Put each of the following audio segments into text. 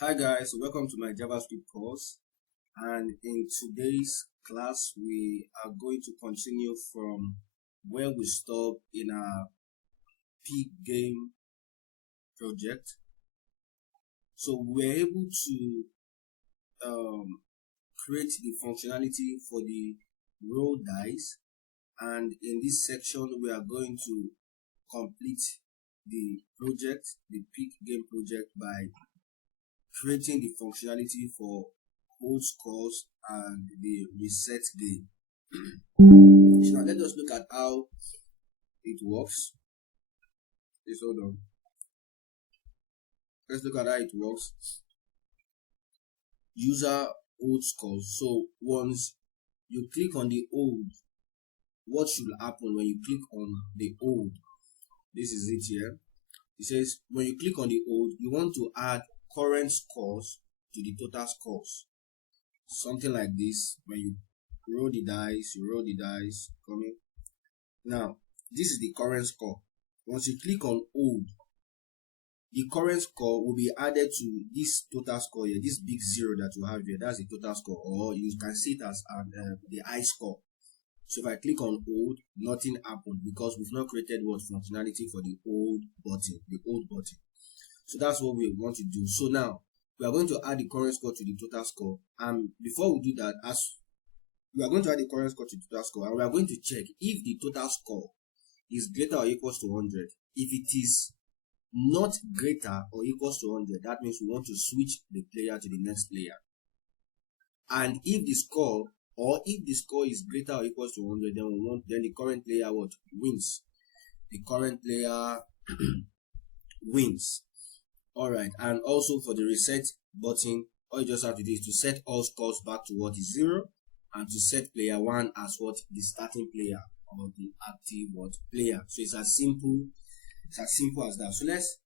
Hi guys, welcome to my Javascript course, and in today's class we are going to continue from where we stopped in our peak game project. So we're able to create the functionality for the roll dice, and in this section we are going to complete the peak game project by creating the functionality for hold scores and the reset game. So now let us look at how it works. Please hold on. Let's look at how it works. User hold scores. So once you click on the hold, what should happen when you click on the hold? This is it here. It says when you click on the hold, you want to add current scores to the total scores. Something like this. When you roll the dice, coming. Now, this is the current score. Once you click on hold, the current score will be added to this total score here, this big zero that you have here. That's the total score, or you can see it as the I score. So if I click on hold, nothing happened because we've not created what functionality for the hold button. So that's what we want to do. So now we are going to add the current score to the total score, and before we do that, as we are going to add the current score to the total score, and we are going to check if the total score is greater or equals to 100. If it is not greater or equals to 100, that means we want to switch the player to the next player. And if the score is greater or equals to 100, then the current player wins. The current player wins. Alright, and also for the reset button, all you just have to do is to set all scores back to what is 0, and to set player 1 as the starting player or the active player. So it's as simple as that. So let's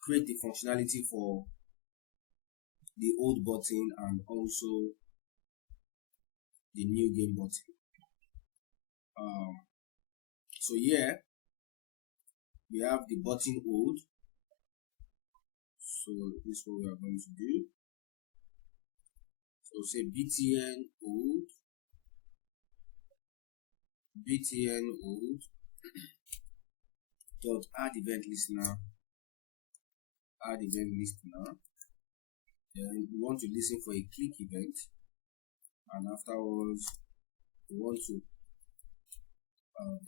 create the functionality for the old button and also the new game button. So here we have the button old. So this is what we are going to do. So say btn old dot add event listener. Then we want to listen for a click event, and afterwards we want to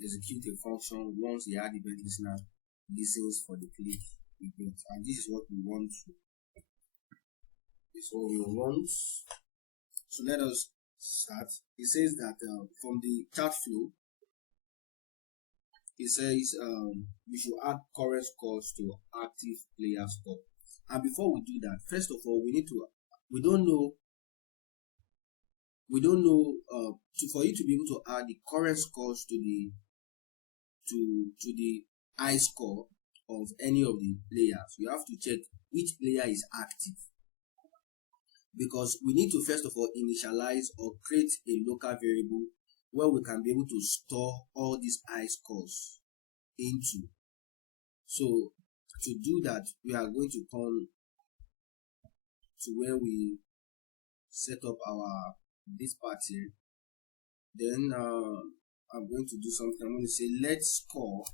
execute a function once the add event listener listens for the click event. And this is what we want. So let us start. It says that from the chat flow, it says we should add current scores to active player score. And before we do that, first of all, we don't know for you to be able to add the current scores to the I score of any of the players. You have to check which player is active, because we need to first of all initialize or create a local variable where we can be able to store all these I scores into. So to do that, we are going to come to where we set up this part here. Then I'm going to do something. I'm going to say let score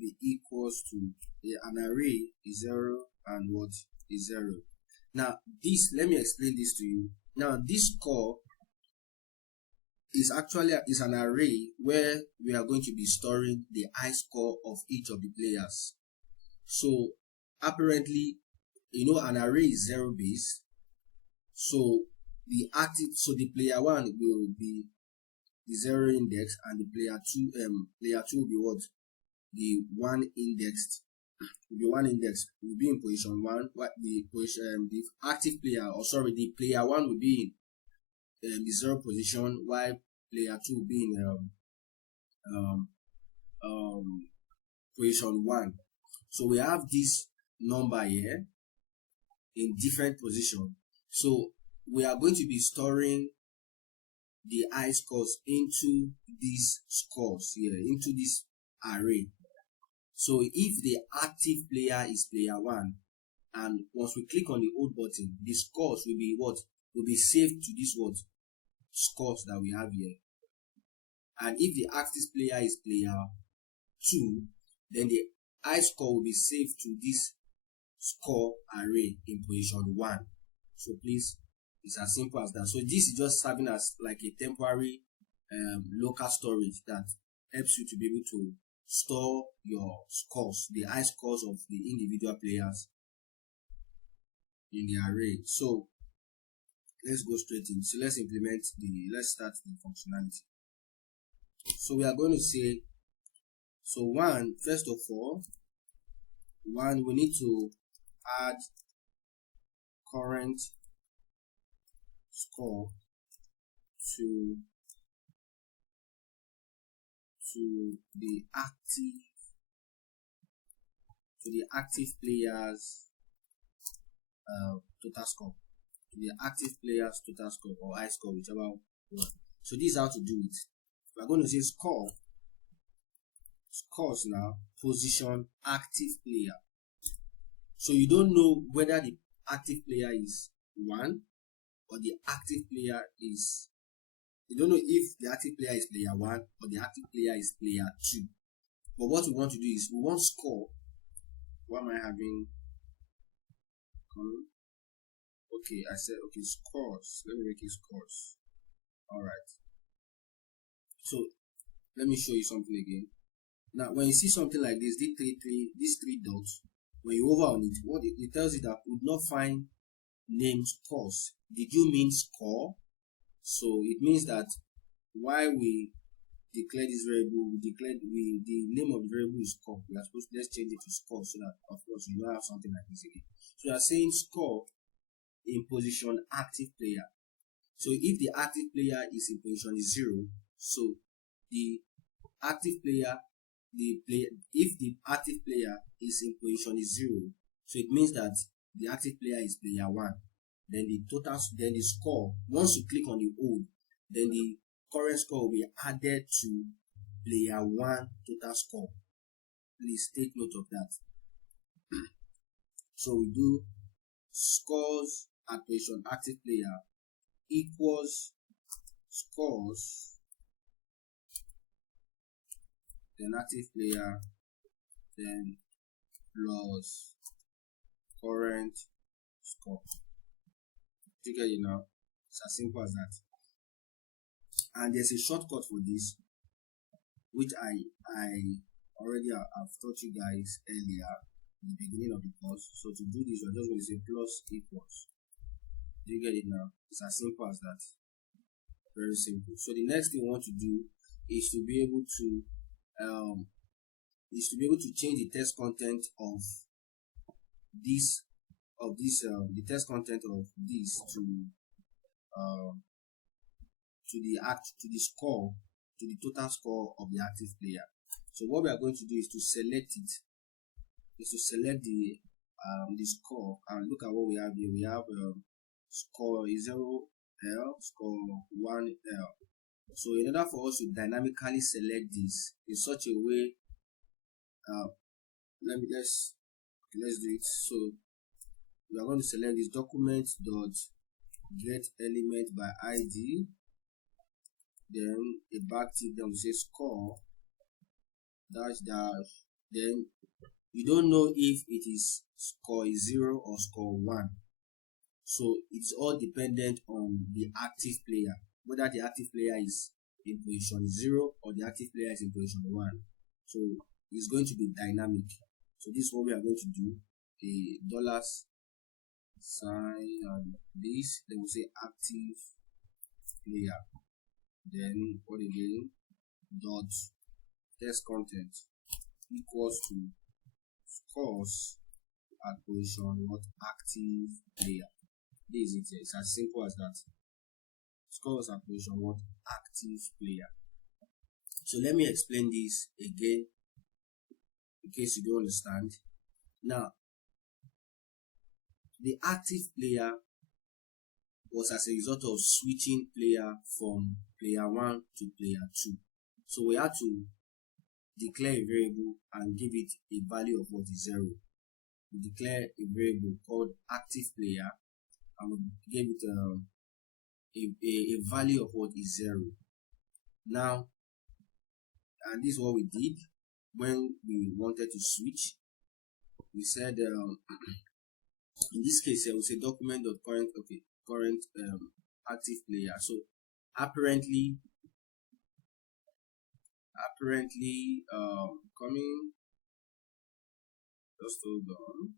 be equals to an array is 0 and what is 0. Now let me explain this to you. Now this score is actually an array where we are going to be storing the I score of each of the players. So apparently, an array is 0 based. So the player 1 will be the 0 index, and the player 2 will be what? The 1 indexed. Will be in position 1. The active player, the player 1 will be in the 0 position, while player 2 will be in position 1. So we have this number here in different position. So we are going to be storing the I scores into these scores here, into this array. So if the active player is player 1 and once we click on the old button, the scores will be what? Will be saved to this what? Scores that we have here. And if the active player is player 2, then the I score will be saved to this score array in position 1. So please, it's as simple as that. So this is just serving as like a temporary local storage that helps you to be able to store your scores, the I scores of the individual players in the array. So let's go straight in. So let's start the functionality. So we are going to say, so first of all, we need to add current score to the active players total score, to the active players total score or I score, whichever one. So this is how to do it. We are going to say scores now, position active player. So you don't know whether the active player is 1 or the active player is, you don't know if the active player is player 1 or the active player is player 2. But what we want to do is we want score. What am I having? Okay, I said okay, scores. Let me make it scores. Alright. So let me show you something again. Now when you see something like this, these three dots, when you hover on it, what it tells you that could not find name scores. Did you mean score? So it means that while we declare this variable, the name of the variable is score. We are supposed to let's change it to score so that of course you don't have something like this again. So we are saying score in position active player. So if the active player is in position 0, so the active player, if the active player is in position 0, so it means that the active player is player 1. Then the score, once you click on the old, then the current score will be added to player 1 total score. Please take note of that. So we do scores at position active player equals scores, then active player, then plus current score. You get it now? It's as simple as that. And there's a shortcut for this, which I already have taught you guys earlier in the beginning of the course. So to do this, we're just going to say plus equals. Do you get it now? It's as simple as that. Very simple. So the next thing we want to do is to be able to change the text content of this the text content of this to the score, to the total score of the active player. So what we are going to do is to select it, the score, and look at what we have here. We have score 0L, score 1L. So in order for us to dynamically select this in such a way, let's do it. So we are going to select this document dot get element by ID, then a backtick, then we say score dash dash. Then you don't know if it is score 0 or score 1. So it's all dependent on the active player, whether the active player is in position 0 or the active player is in position 1. So it's going to be dynamic. So this is what we are going to do. A dollars sign and this, then we say active player, then what again, dot text content equals to scores at position what active player. This is it. It's as simple as that. Scores at position what active player. So let me explain this again in case you don't understand. Now, the active player was as a result of switching player from player 1 to player 2. So we had to declare a variable and give it a value of what is 0. we declare a variable called active player, and we gave it a value of what is 0. Now, and this is what we did when we wanted to switch. We said in this case we say document.current current active player. So apparently coming, just hold on.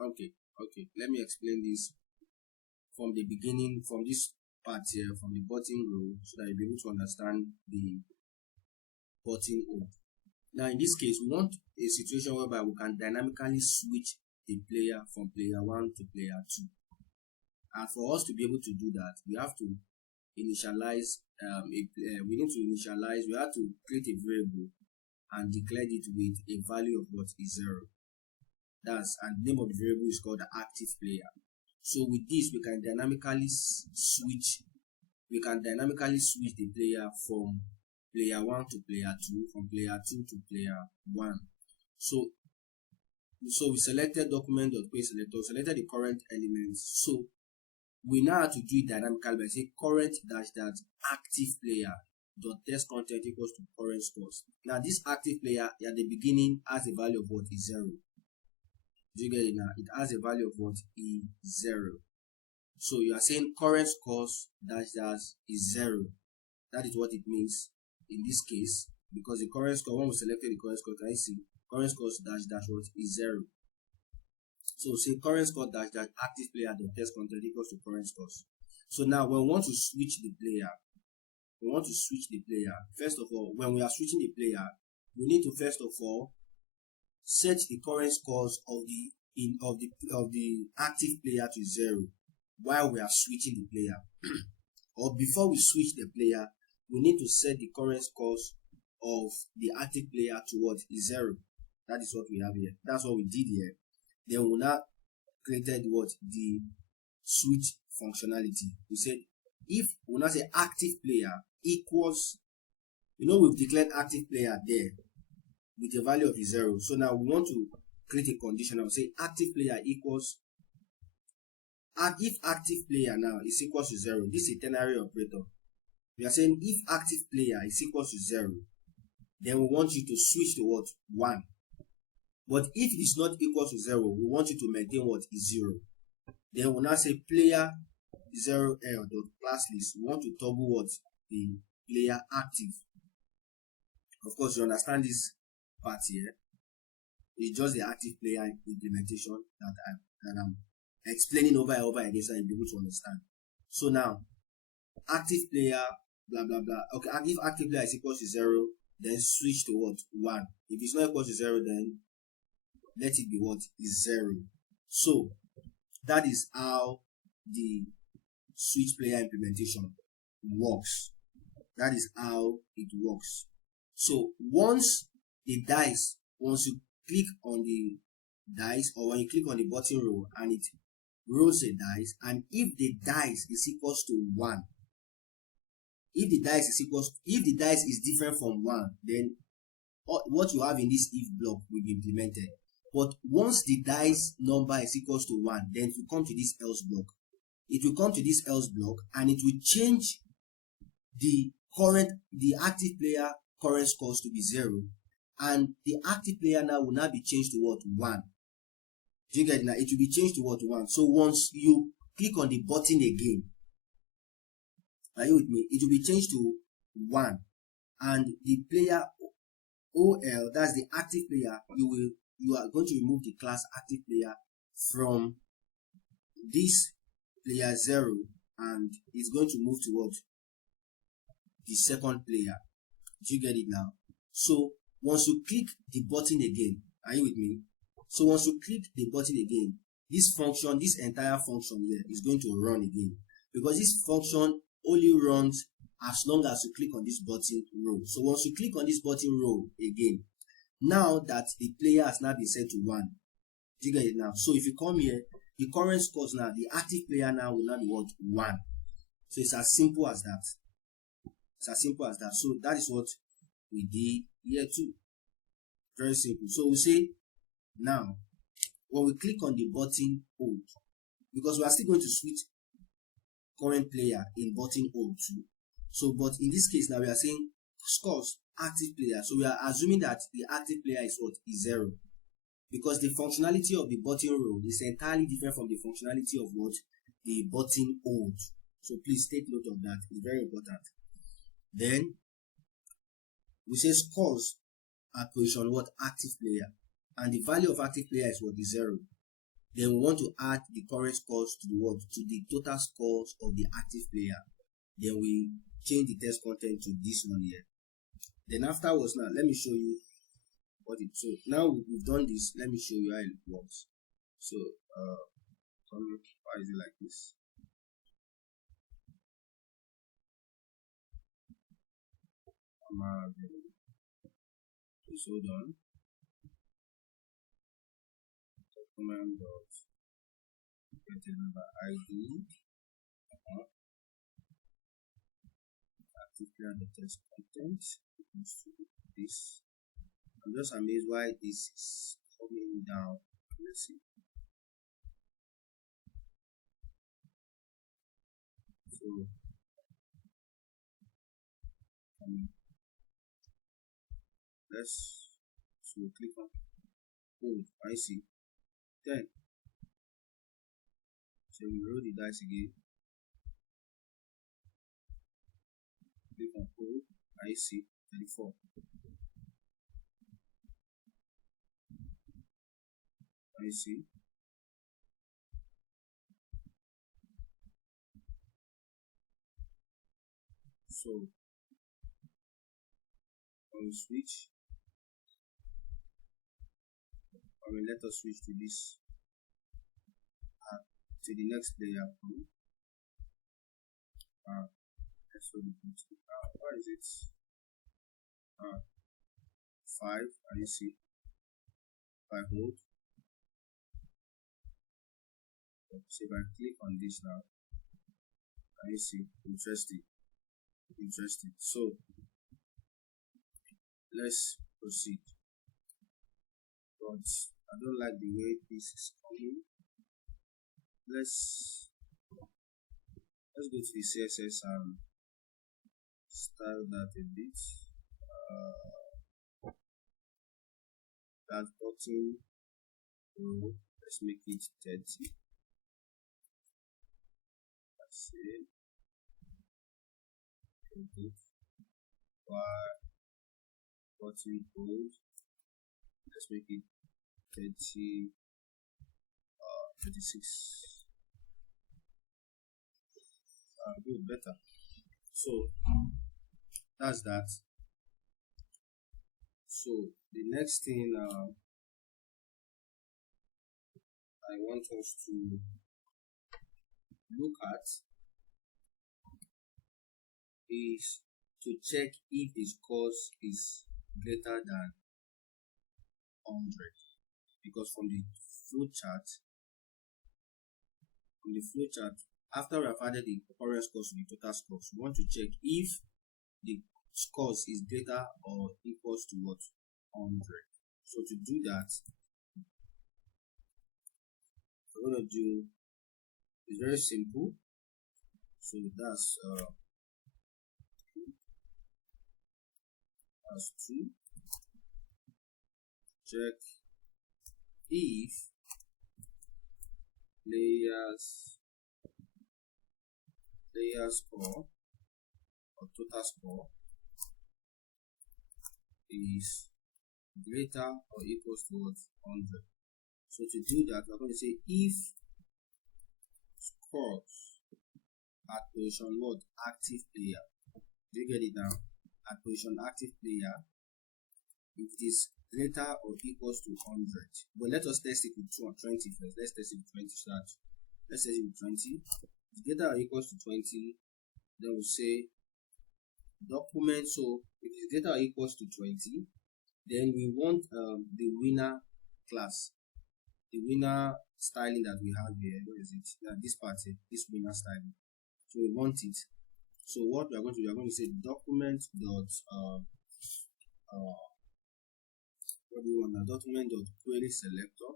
Okay, let me explain this from the beginning, from this part here, from the button row, so that you'll be able to understand the button O. Now in this case, we want a situation whereby we can dynamically switch the player from player 1 to player 2. And for us to be able to do that, we have to initialize we have to create a variable and declare it with a value of what is 0. And the name of the variable is called the active player. So with this, we can dynamically switch the player from player 1 to player 2, from player 2 to player 1. So we selected document.querySelector, selected the current elements. So we now have to do it dynamically by saying current -- active player dot test content equals to current scores. Now this active player at the beginning has a value of what is 0. Do you get it now? It has a value of what is 0. So you are saying current scores -- is 0. That is what it means in this case, because the current score, when we selected the current score, can you see current scores -- what is 0. So say current score -- active player dot test content equals to current scores. So now when we want to switch the player, first of all, when we are switching the player, we need to first of all set the current scores of the active player to 0 while we are switching the player. Or before we switch the player, we need to set the current scores of the active player to what is 0. That is what we have here. That's what we did here. Then we now created the switch functionality. We said if we now say active player equals, we've declared active player there with a value of 0. So now we want to create a condition and say active player equals, and if active player now is equals to 0, this is a ternary operator. We are saying if active player is equals to 0, then we want you to switch to what? 1. But if it is not equal to 0, we want you to maintain what is 0. Then we'll now say player 0l.classList. We want to toggle what? The player active. Of course, you understand this part here. It's just the active player implementation that I'm explaining over and over again so you'll be able to understand. So now, active player, blah blah blah. Okay, if active player is equal to 0, then switch to what? 1. If it's not equal to 0, then let it be what is 0. So that is how the switch player implementation works. That is how it works. So once you click on the dice, or when you click on the button row and it rolls a dice, and if the dice is equals to 1, if the dice is different from 1, then what you have in this if block will be implemented. But once the dice number is equals to 1, then it will come to this else block. It will come to this else block and it will change the active player current scores to be 0, and the active player now will now be changed to what? 1. Do you get it now? It will be changed to what? 1. So once you click on the button again, are you with me? It will be changed to 1, and the player OL, that's the active player, you are going to remove the class active player from this player 0, and it's going to move towards the second player. Do you get it now? So once you click the button again, are you with me? So once you click the button again, this entire function here is going to run again, because this function only runs as long as you click on this button row. So once you click on this button row again, now that the player has now been set to 1, do you get it now? So if you come here, the current scores now, the active player now will now be what? 1. So it's as simple as that. It's as simple as that. So that is what we did here too. Very simple. So we say now when we click on the button old, because we are still going to switch current player in button old too. So but in this case now we are saying scores active player. So we are assuming that the active player is what? Is 0. Because the functionality of the button row is entirely different from the functionality of what? The button old. So please take note of that. It's very important. Then we say scores at position what? Active player. And the value of active player is what? Is 0. Then we want to add the current scores to the what? To the total scores of the active player. Then we change the text content to this one here. Then afterwards, now let me show you what it. So now we've done this. Let me show you how it works. So why is it like this? Please hold on. Document dot get number ID. Active player the text content equals to this. I'm just amazed why this is coming down. Let's see. So let's click on I see. Then so we roll the dice again. Click on I see 34. I see. So when we switch, let us switch to this to the next player. Let's hold it. What is it? 5. I see. 5 hold. So if I click on this now, I see. Interesting. So let's proceed. But I don't like the way this is coming. Let's go to the CSS and style that a bit. That button row, let's make it 30. That's it. Okay. Button row, let's make it 30. 36. Good, better. So that's that. So the next thing I want us to look at is to check if the scores is greater than 100, because from the flowchart, after we have added the current scores to the total scores, we want to check if the scores is greater or equals to what? 100. So to do that, we're going to do, it's very simple. So that's 2. Check if player score or total score is greater or equals to 100. So to do that, we're going to say if scores at position active player. Do you get it now? At position active player, if it is greater or equals to 100. But let us test it with 20 first. Let's test it with 20 start. Let's test it with 20. If greater or equals to 20, then we'll say document. So if it's greater or equals to 20, then we want the winner class, the winner styling that we have here. Where is it? This part here, this winner styling. So we want it. So what we are going to do, we are going to say document dot what do you want now? Document.query selector,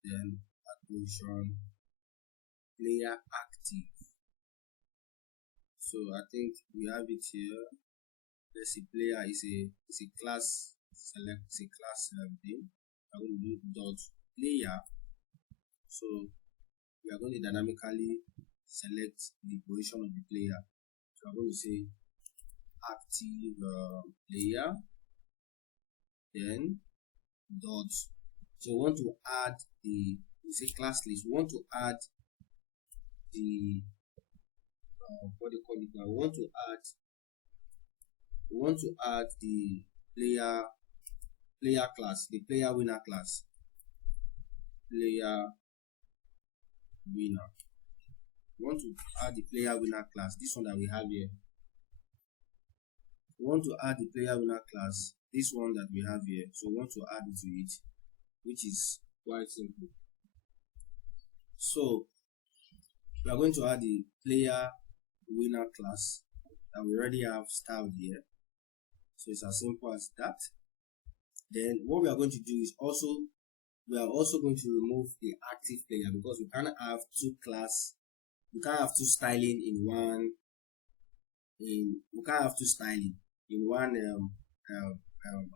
then at position player active. So I think we have it here. Let's see, player is a class select, it's a class thing. I'm going to do dot player. So we are going to dynamically select the position of the player. So I'm going to say active player, then dot. So we want to add the, say class list. We want to add the what do you call it now? We want to add the player class, the player winner class. Player winner. We want to add the player winner class, this one that we have here. We want to add the player winner class, this one that we have here. So we want to add it to it, which is quite simple. So we are going to add the player winner class that we already have styled here. So it's as simple as that. Then what we are going to do is we are also going to remove the active player, because we can't have two class, we can't have two styling in one. We can't have two styling in one. How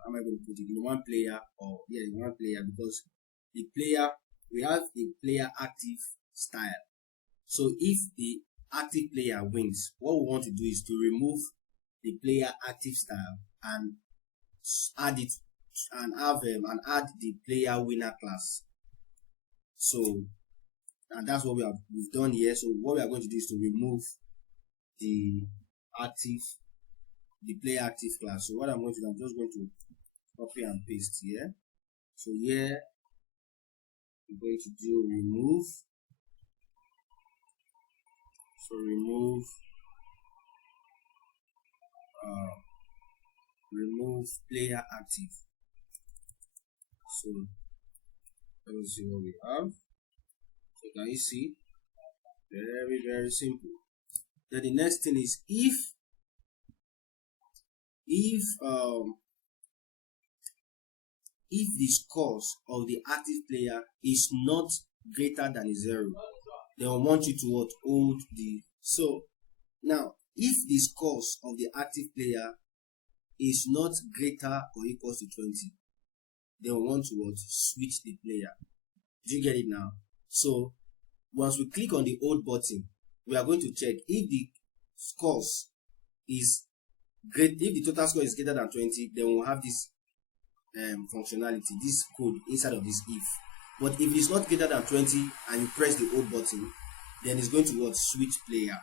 am I going to put it, in one player, or in one player, because the player, we have a player active style. So if the active player wins, what we want to do is to remove the player active style and add it and add the player winner class. So, and that's what we've done here. So what we are going to do is to remove the player active class. So what I'm going to do, I'm just going to copy and paste here. So here I'm going to do remove. So remove player active. So let me see what we have. So can you see? Very, very simple. Then the next thing is if the scores of the active player is not greater than 0, then I want you to hold the. So now if the scores of the active player is not greater or equals to 20, then we want to switch the player. Do you get it now? So once we click on the hold button, we are going to check if the scores is great. If the total score is greater than 20, then we'll have this functionality, this code inside of this if. But if it's not greater than 20 and you press the hold button, then it's going to switch player.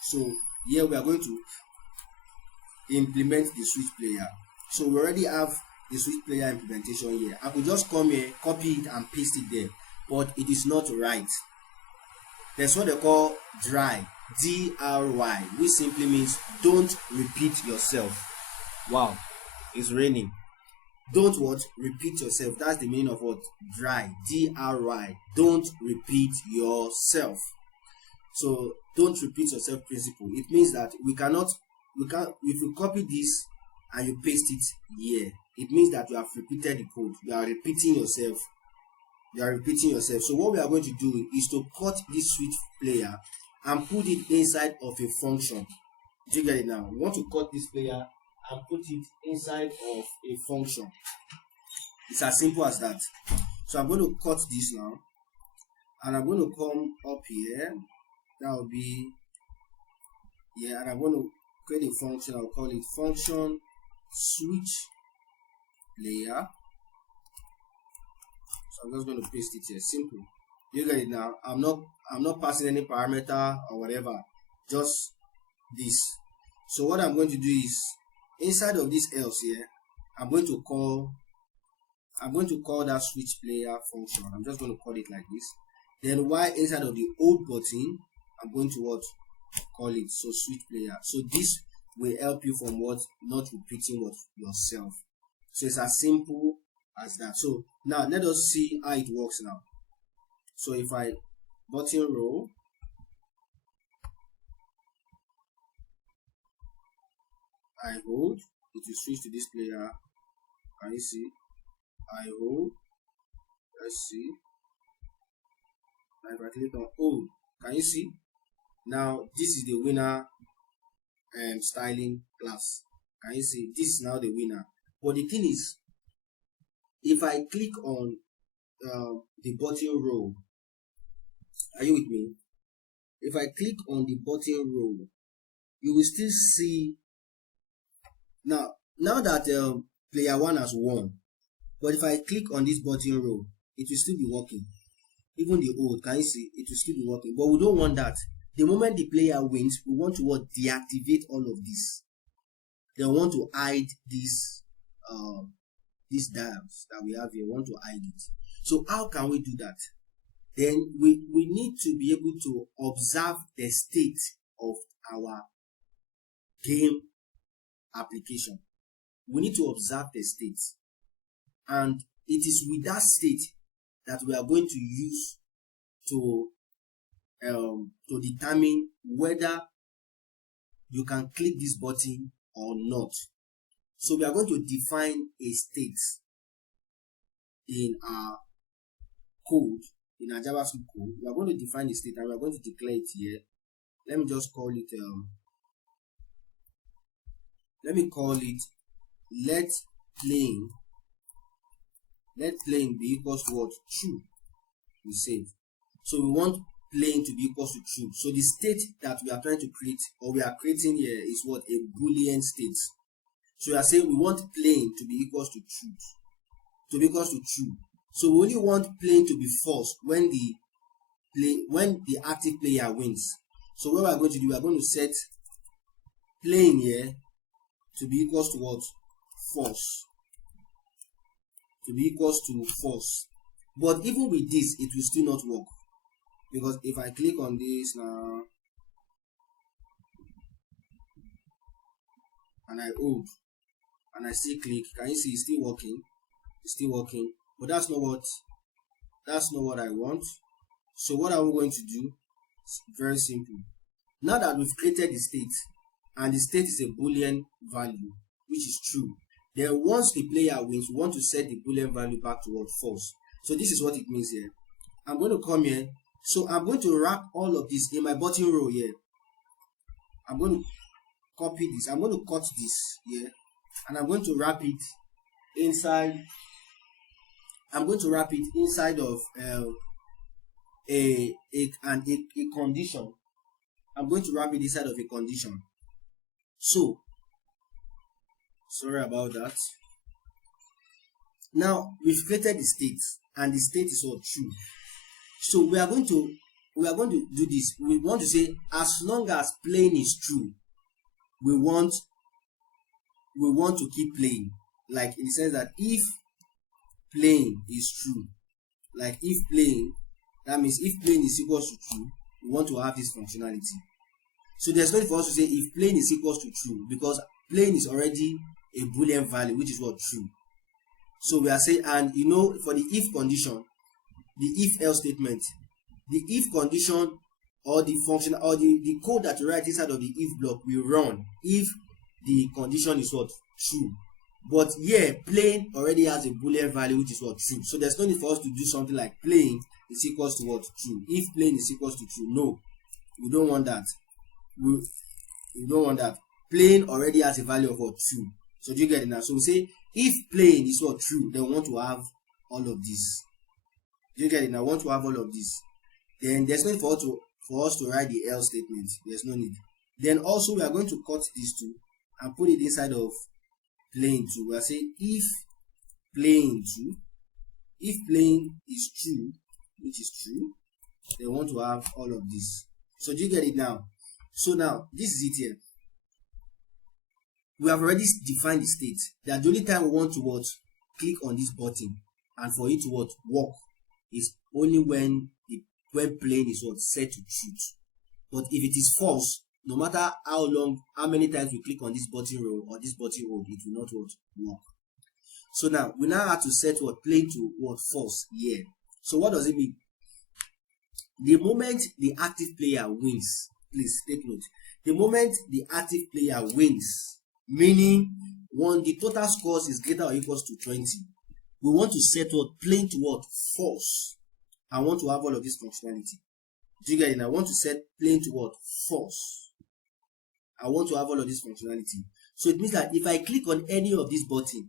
So here we are going to implement the switch player. So we already have the switch player implementation here. I could just come here, copy it and paste it there, but it is not right. There's what they call dry, D-R-Y, which simply means don't repeat yourself. Wow, it's raining. Don't repeat yourself. That's the meaning of dry, D-R-Y. Don't repeat yourself. So don't repeat yourself principle. It means that we can't, if you copy this and you paste it here, it means that you have repeated the code. You are repeating yourself. So what we are going to do is to cut this switch player and put it inside of a function. Do you get it now? We want to cut this player and put it inside of a function. It's as simple as that. So I'm going to cut this now, and I'm going to come up here. That will be here, and I'm going to create a function. I'll call it function switch player. So I'm just going to paste it here. Simple. You get it now? I'm not passing any parameter or whatever. Just this. So what I'm going to do is, inside of this else here, I'm going to call that switch player function. I'm just going to call it like this. Then while inside of the hold button, I'm going to call it so switch player. So this will help you from not repeating yourself. So it's as simple as that. So now let us see how it works now. So if I button row, I hold, it will switch to this player. Can you see? I hold. Let's see. Now if I click on hold, can you see? Now this is the winner styling class. Can you see? This is now the winner. But the thing is, if I click on the bottom row, are you with me? If I click on the bottom row, you will still see now that player 1 has won. But if I click on this bottom row, it will still be working. Even the old, can you see? It will still be working. But we don't want that. The moment the player wins, we want to deactivate all of this. Then we want to hide these dials that we have here. We want to hide it. So how can we do that? Then we need to be able to observe the state of our game application. We need to observe the state, and it is with that state that we are going to use to determine whether you can click this button or not. So we are going to define a state in our code, in our JavaScript code. We are going to define a state and we are going to declare it here. Let me just call it let playing be equals to what? True. We said. So we want playing to be equals to true. So the state that we are trying to create, or we are creating here, is what? A Boolean state. So we are saying we want playing to be equals to truth, to be equals to true. So we only want playing to be false when the active player wins. So what we are going to do, we are going to set playing here to be equals to what? False. To be equals to false. But even with this, it will still not work. Because if I click on this now, and I hold, and I still click, can you see it's still working? It's still working. But that's not what I want. So what are we going to do? It's very simple. Now that we've created the state, and the state is a Boolean value, which is true, then once the player wins, we want to set the Boolean value back to what? False. So this is what it means here. I'm going to come here. So I'm going to wrap all of this in my bottom row here. I'm going to copy this. I'm going to cut this here, and I'm going to wrap it inside. I'm going to wrap it inside of a condition. I'm going to wrap it inside of a condition. So, sorry about that. Now we've created the state, and the state is all true. So we are going to do this. We want to say as long as playing is true, we want to keep playing. Like in the sense that if playing is true, like if playing, that means if playing is equals to true, we want to have this functionality. So there's no need for us to say if playing is equals to true, because playing is already a Boolean value, which is what? True. So we are saying, and you know, for the if condition, the if else statement, the if condition or the function or the code that you write inside of the if block will run if the condition is what? True. But here playing already has a Boolean value, which is what? True. So there's no need for us to do something like playing is equals to what? True. If playing is equals to true, no, we don't want that. We don't want that. Playing already has a value of what? True. So do you get it now? So we say if playing is what? True, then we want to have all of this. Do you get it now? We want to have all of this. Then there's no need for us to write the else statement. There's no need. Then also we are going to cut these two and put it inside of playing 2. We are saying if playing 2, if playing is true, which is true, they want to have all of this. So do you get it now? So now this is it here. We have already defined the state that the only time we want to what? Click on this button and for it to what? Work is only when playing is what? Set to truth. But if it is false, no matter how many times we click on this button row or this button hold, it will not what? Work. So now we now have to set what? Playing to what? False here. So what does it mean? The moment the active player wins, please take note. The moment the active player wins, meaning when the total scores is greater or equals to 20, we want to set what plain to what false. I want to have all of this functionality. Do you get it? I want to set plain to what false. I want to have all of this functionality. So it means that if I click on any of these buttons,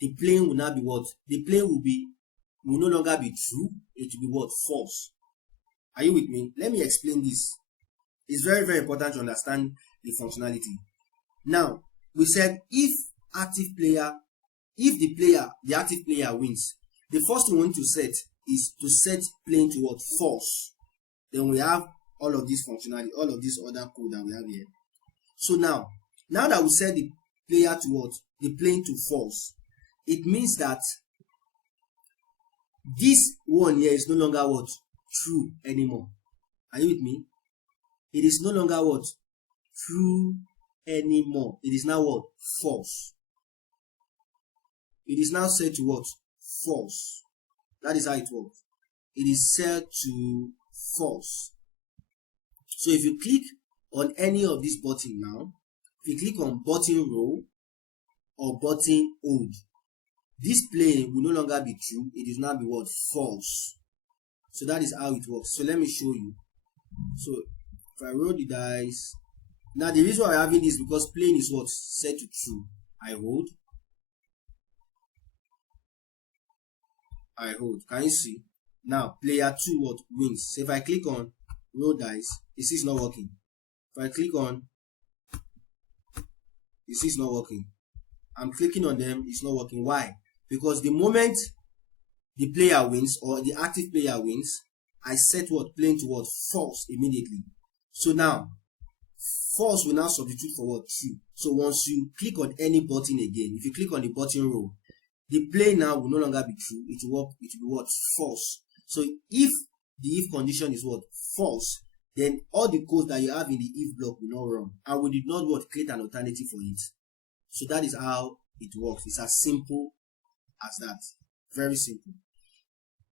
the plain will now be what? The plain will no longer be true. It will be what? False. Are you with me? Let me explain this. It's very, very important to understand the functionality. Now, we said if the active player wins, the first thing we want to set is to set plain to what? False. Then we have all of this functionality, all of this other code that we have here. So now that we set the player to what? The plain to false, it means that this one here is no longer what? True anymore. Are you with me? It is no longer what? True anymore. It is now what? False. It is now set to what? False. That is how it works. It is set to false. So if you click on any of these buttons now, if you click on button row or button old, this plain will no longer be true. It is now be what? False. So that is how it works. So let me show you. So if I roll the dice, now the reason why I'm having this is because plain is what? Set to true. I hold. Can you see? Now player 2 what? Wins. So if I click on roll dice, you see it's not working. If I click on, you see it's not working. I'm clicking on them, it's not working. Why? Because the moment the player wins or the active player wins, I set what? Plain to what? False immediately. So now false will now substitute for what? True. So once you click on any button again, if you click on the button row, the plain now will no longer be true. It will be what? False. So if the if condition is what? False, then all the code that you have in the if block will not run, and we did not what? Create an alternative for it. So that is how it works. It's as simple as that. Very simple.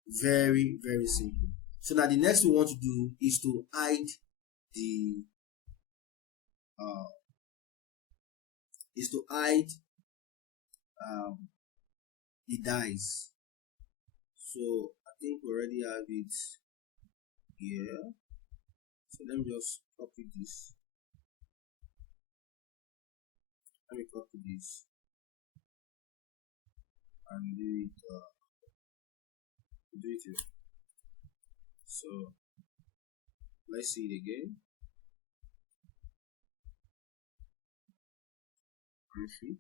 Very, very simple. So now the next thing we want to do is to hide the dice. So I think we already have it here. So let me just copy this. Let me copy this and do it here. So let's see it again. Perfect.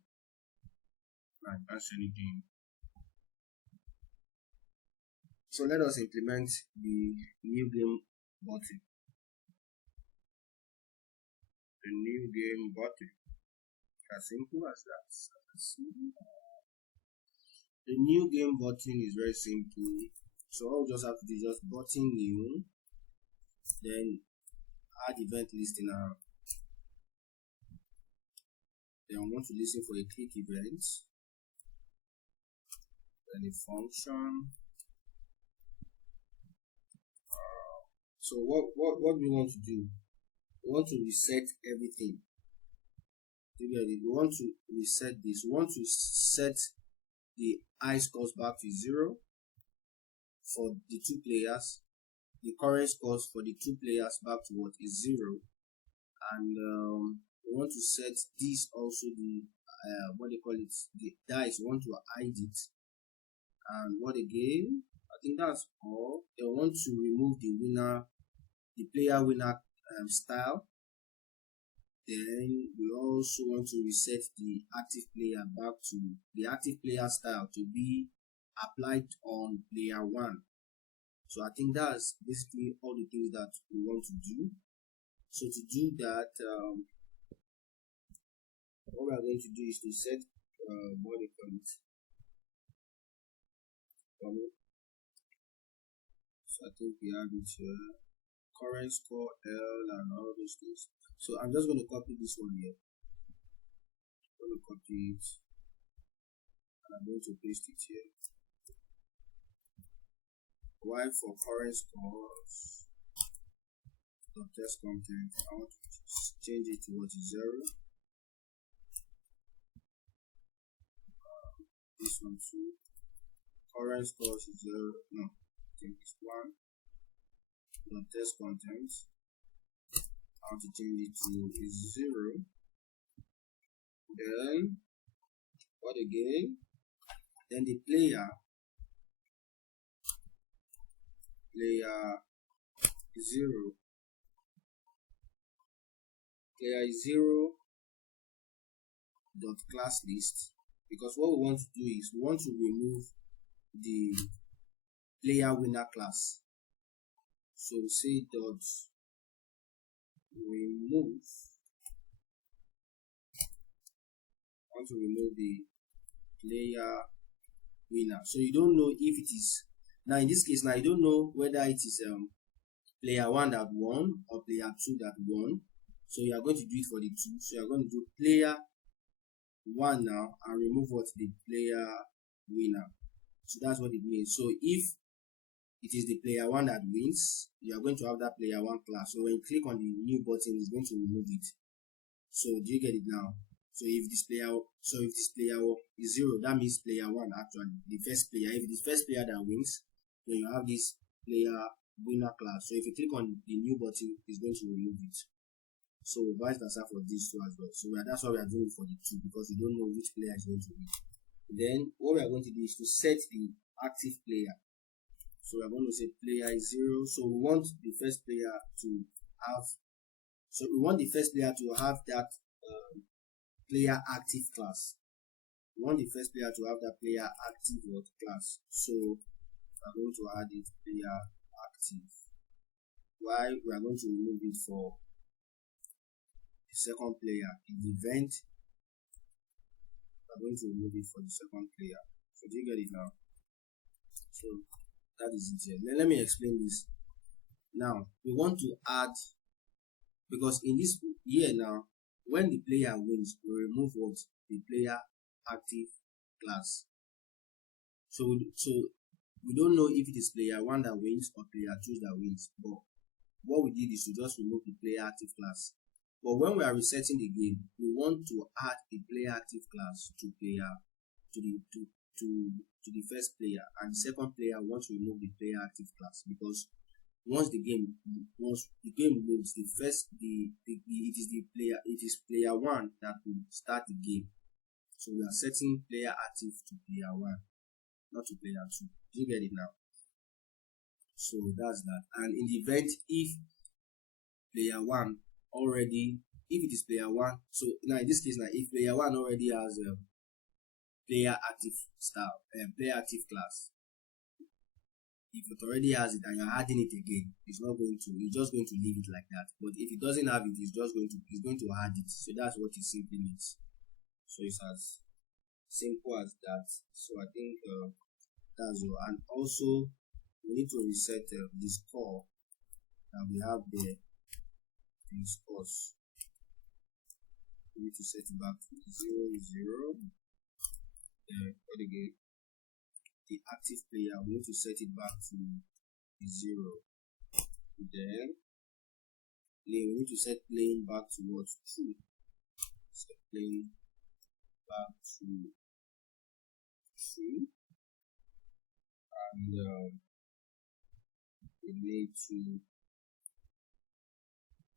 Right, that's anything. So let us implement the new game button. The new game button. As simple as that. The new game button is very simple. So all we just have to do is just button new, then add event listener. Then I want to listen for a click event, then a function. So what we want to do? We want to reset everything. We want to reset this. We want to set the I scores back to 0 for the two players. The current scores for the two players back to what is 0, and we want to set this also the what they call it, the dice. We want to hide it, and what again? I think that's all. They want to remove the winner, the player winner style. Then we also want to reset the active player back to the active player style to be applied on player 1. So I think that's basically all the things that we want to do. So to do that, what we are going to do is to set what they call it. So I think we have it here, current score L and all those things. So I'm just going to copy this one here. I'm going to copy it and I'm going to paste it here. While for current scores, the test content, I want to change it to what is 0. this one too. Current scores is 0. No, I think it's 1. The test content, I want to change it to is 0. Then what again? Then the player 0. Player is 0 dot class list, because what we want to do is we want to remove the player winner class. So say dot remove. I want to remove the player winner. So you don't know if it is, now in this case, now you don't know whether it is player 1 that won or player 2 that won. So you are going to do it for the 2. So you are going to do player 1 now and remove what the player winner. So that's what it means. So if it is the player 1 that wins, you are going to have that player 1 class. So when you click on the new button, it's going to remove it. So do you get it now? So if this player is 0, that means player 1 actually, the first player. If it is first player that wins, then you have this player winner class. So if you click on the new button, it's going to remove it. So vice versa for these two as well. So that's why we are doing it for the 2, because we don't know which player is going to win. Then what we are going to do is to set the active player. So we are going to say player is 0. So we want the first player to have that player active class. We want the first player to have that player active class. So we are going to add it player active. Why we are going to remove it for the second player in the event. We are going to remove it for the second player. So do you get it now? So that is it here. Let me explain this. Now we want to add, because in this here now, when the player wins, we remove what? The player active class. So we don't know if it is player 1 that wins or player 2 that wins, but what we did is to just remove the player active class. But when we are resetting the game, we want to add the player active class to the first player, and the second player wants to remove the player active class, because once the game moves, it is player 1 that will start the game. So we are setting player active to player 1, not to player 2. Do you get it now? So that's that. And in the event, if player 1 already, if it is player 1, so now in this case, now if player 1 already has a player active class, if it already has it and you're adding it again, you're just going to leave it like that. But if it doesn't have it, it's going to add it. So that's what it simply means. So it's as simple as that. So I think that's all. And also we need to reset the score that we have there. The scores, we need to set it back to 0, 0. What again? The active player, we need to set it back to 0. Then we need to set playing back to what? True. Set playing back to true. And we need to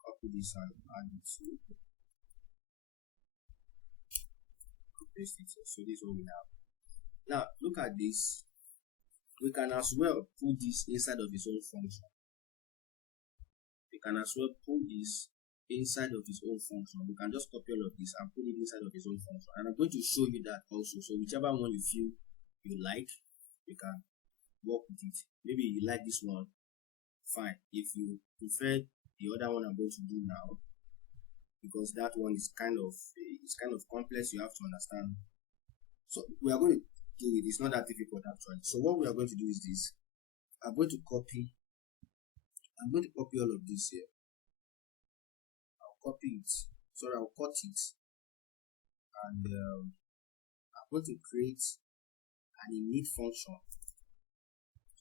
copy this and add it to paste it. So this is what we have. Now look at this. We can as well put this inside of its own function. We can as well put this inside of its own function. We can just copy all of this and put it inside of its own function. And I'm going to show you that also. So whichever one you feel you like, you can work with it. Maybe you like this one, fine. If you prefer the other one I'm going to do now, because that one is kind of complex, you have to understand. So we are going to do it. It's not that difficult actually. So what we are going to do is this. I'm going to copy all of this here. I'll copy it. Sorry, I'll cut it. And I'm going to create an init function.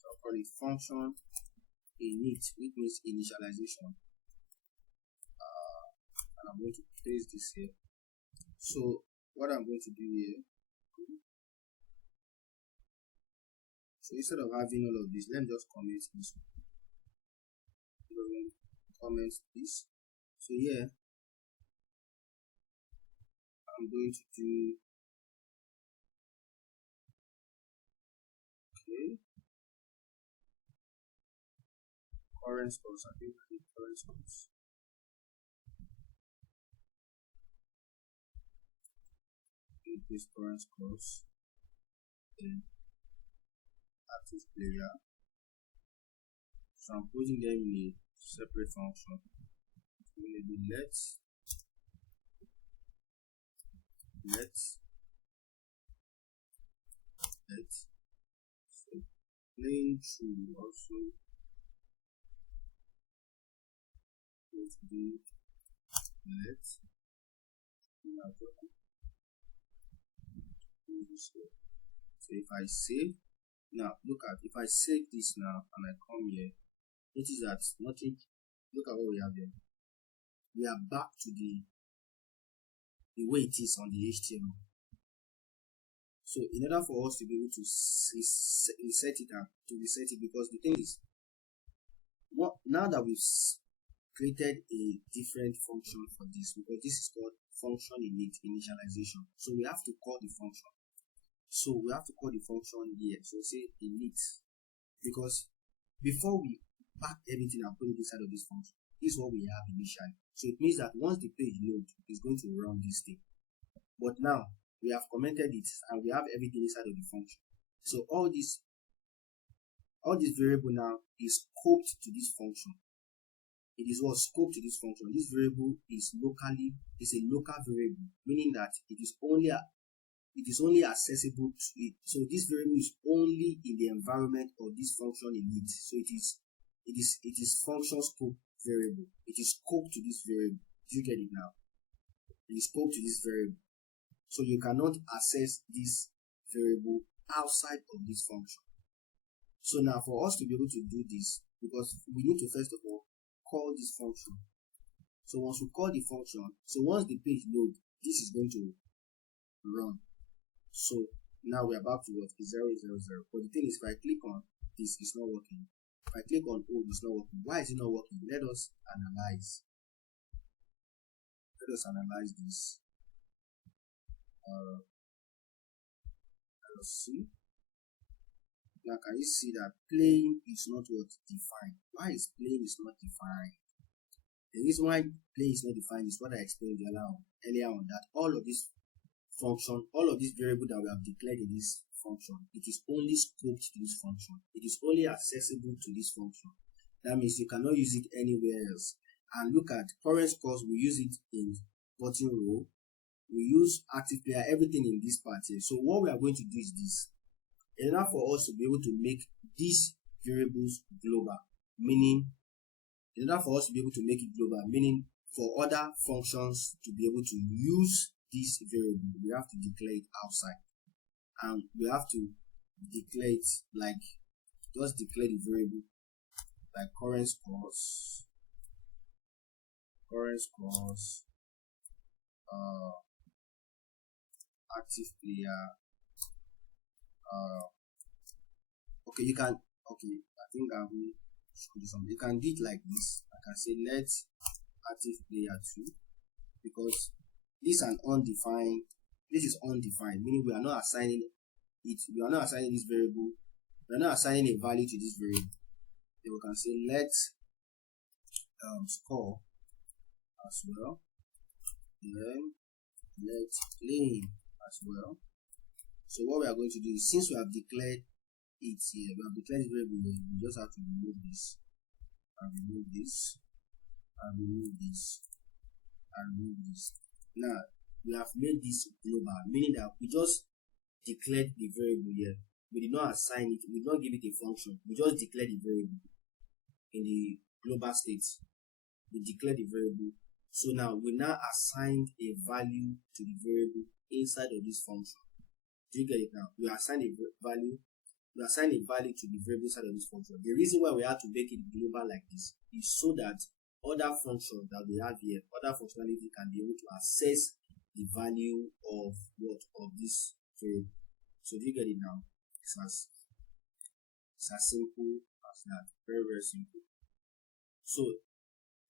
So I'll call it function init, which means initialization. And I'm going to paste this here. So what I'm going to do here, So instead of having all of this, let me just comment this one. Comment this. So here I'm going to do current scores. I think current scores. This current scores. Then active player. So I'm putting them in a separate function. So maybe let's so playing true also. Let's do let's so if I save now, look at if I save this now and I come here, notice that nothing. Look at what we have here. We are back to the way it is on the HTML. So in order for us to be able to reset it, because the thing is, now that we've created a different function for this, because this is called function initialization. So we have to call the function. So we have to call the function here. So say init, because before we pack everything and put it inside of this function, this is what we have initially. So it means that once the page loads, it's going to run this thing. But now we have commented it and we have everything inside of the function. So all this variable now is scoped to this function. It is what scoped to this function. This variable is a local variable, meaning that it is only accessible to it. So this variable is only in the environment of this function init. So it is function scope variable. It is scoped to this variable. Do you get it now? It is scoped to this variable. So you cannot access this variable outside of this function. So now for us to be able to do this, because we need to first of all call this function. So once we call the function, so once the page loads, this is going to run. So now we are back to what is 0, 0, 0. But the thing is, if I click on this, it's not working. If I click on O, it's not working. Why is it not working? Let us analyze this. Let us see. Now can you see that playing is not what defined? Why is playing is not defined? The reason why playing is not defined is what I explained earlier on, that all of this function, all of this variable that we have declared in this function, it is only scoped to this function. It is only accessible to this function. That means you cannot use it anywhere else. And look at current scores, we use it in bottom row. We use active player, everything in this part here. So what we are going to do is this. In order for us to be able to make these variables global, meaning in order for us to be able to make it global, meaning for other functions to be able to use this variable, we have to declare it outside. And we have to declare it like, just declare the variable like current scores, active player. Okay, you can, I think I will show you something. You can do it like this. I can say let active player 2, because this is undefined, meaning we are not assigning it, we are not assigning this variable, we are not assigning a value to this variable. Then we can say let score as well, then let playing as well. So what we are going to do is, since we have declared it here, we have declared the variable here, we just have to remove this and remove this and remove this and remove this. Now we have made this global, meaning that we just declared the variable here. We did not assign it, we did not give it a function, we just declared the variable in the global state. We declared the variable. So now we now assigned a value to the variable inside of this function. Do you get it now? We assign a value to the variable side of this function. The reason why we have to make it global like this is so that other functions that we have here, other functionality can be able to access the value of this variable. So do you get it now? It's as simple as that. Very, very simple. So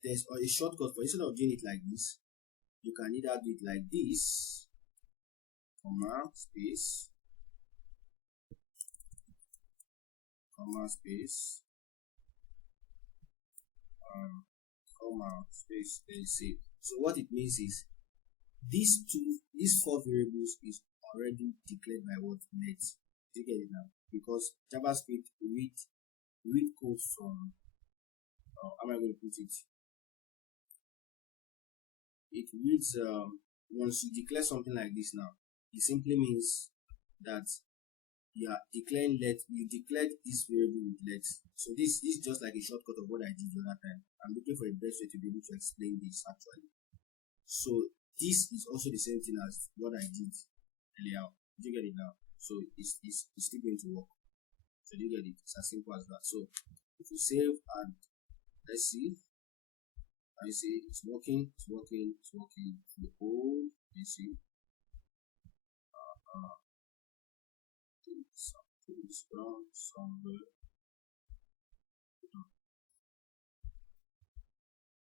there's a shortcut for instead of doing it like this, you can either do it like this, comma space, comma space, comma space, then save. So what it means is these four variables is already declared by what net. You get it now? Because JavaScript read code from how am I going to put it? It reads once you declare something like this now, it simply means that you are declaring let, you declared this variable with let. So this is just like a shortcut of what I did the other time. I'm looking for a best way to be able to explain this actually. So this is also the same thing as what I did earlier. Do you get it now? So it's still going to work. So do you get it? It's as simple as that. So if you save and let's see, I see it's working, it's working, it's working. The old, you see, something is wrong somewhere.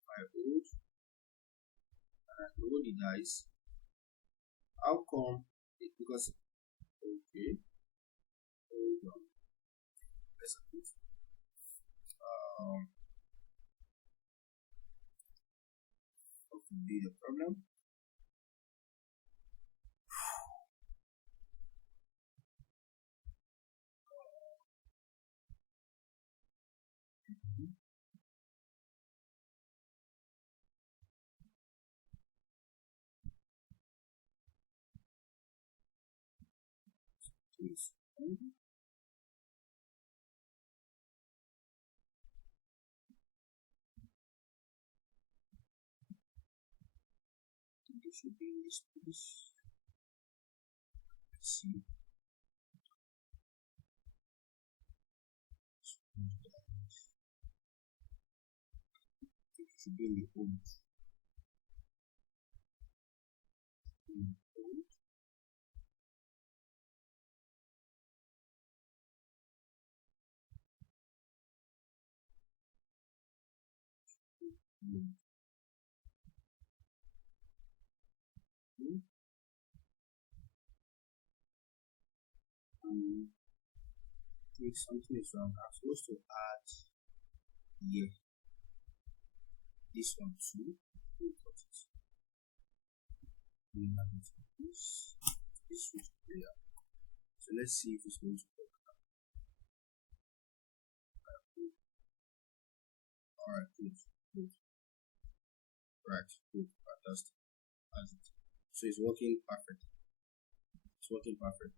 My old, and I know the dice. How come? Because okay, hold on. Let's put what could be the problem? Please. It should be in this place. Let's see. It should be in the old. If something is wrong, I'm supposed to add here this one too. This switch here. So let's see if it's going to work. Alright, good. Right, good, fantastic. So it's working perfect. It's working perfect.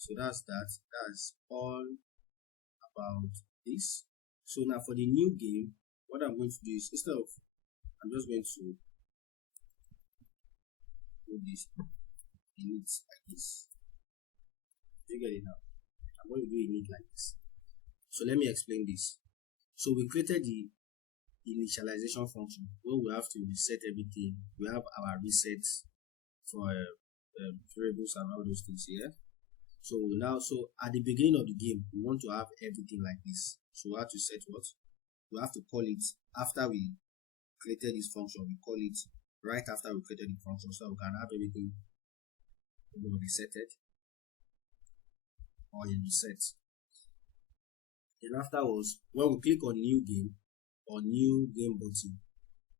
So that's all about this. So now for the new game, what I'm going to do is instead of I'm just going to do this init like this. You get it now? I'm going to do init like this. So let me explain this. So we created the initialization function where we have to reset everything. We have our resets for variables and all those things here. So now, so at the beginning of the game, we want to have everything like this. So we have to set what? We have to call it after we created this function. We call it right after we created the function, so we can have everything resetted or in reset. Then afterwards, when we click on new game or new game button,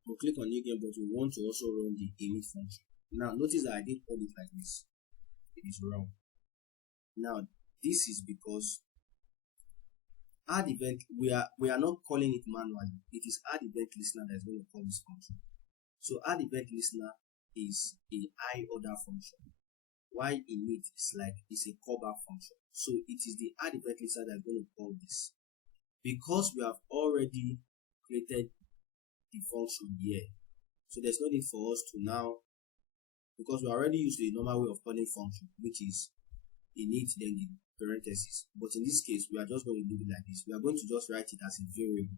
we click on new game button, we want to also run the init function. Now notice that I did call it like this. It is wrong. Now this is because add event, we are not calling it manually. It is add event listener that is going to call this function. So add event listener is a high order function, while init is like it's a callback function. So it is the add event listener that is going to call this. Because we have already created the function here, so there's no need for us to now, because we already used the normal way of calling function, which is init then the parentheses. But in this case, we are just going to do it like this. We are going to just write it as a variable.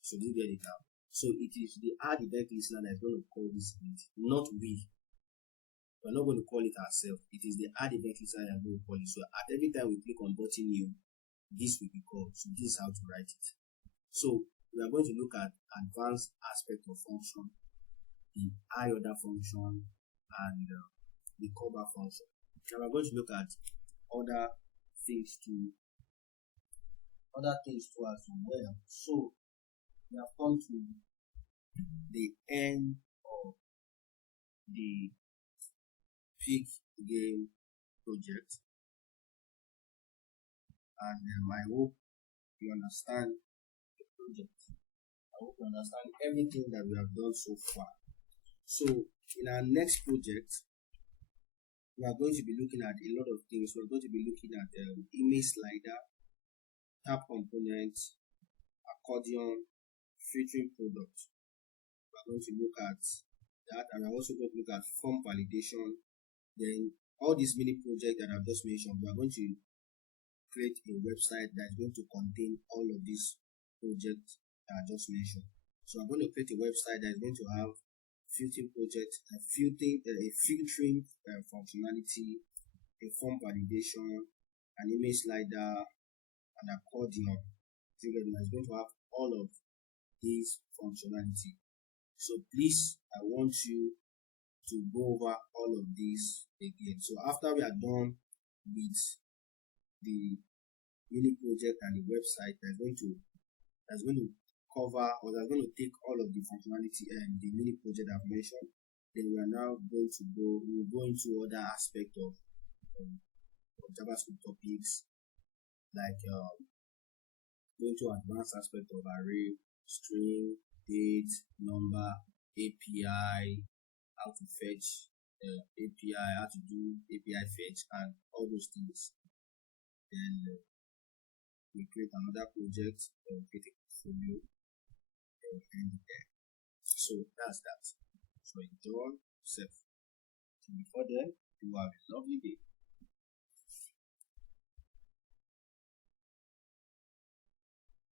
So you get it now. So it is the add event listener that is going to call this init, not we. We're not going to call it ourselves. It is the add event listener that is going to call it. So at every time we click on button new, this will be called. So this is how to write it. So we are going to look at advanced aspect of function, the I order function, and the cover function. Now we're going to look at other things too as well. So we have come to the end of the Pick Game project, and I hope you understand the project. I hope you understand everything that we have done so far. So in our next project, we are going to be looking at a lot of things. We are going to be looking at image slider, tab components, accordion, filtering product. We are going to look at that, and I'm also going to look at form validation. Then all these mini projects that I've just mentioned, we are going to create a website that is going to contain all of these projects that I just mentioned. So I'm going to create a website that is going to have filtering project, a filtering functionality, a form validation, an image slider, and accordion. Together, it's going to have all of these functionality. So please, I want you to go over all of these again. So after we are done with the mini project and the website, that's going to cover, or that's going to take all of the functionality and the mini project I've mentioned. Then we are now going to go into other aspects of JavaScript topics, like going to advanced aspect of array, string, date, number, API, how to fetch API, how to do API fetch, and all those things. Then we create another project, create a portfolio, and end it there. So that's that. So enjoy yourself. Before then, you have a lovely day.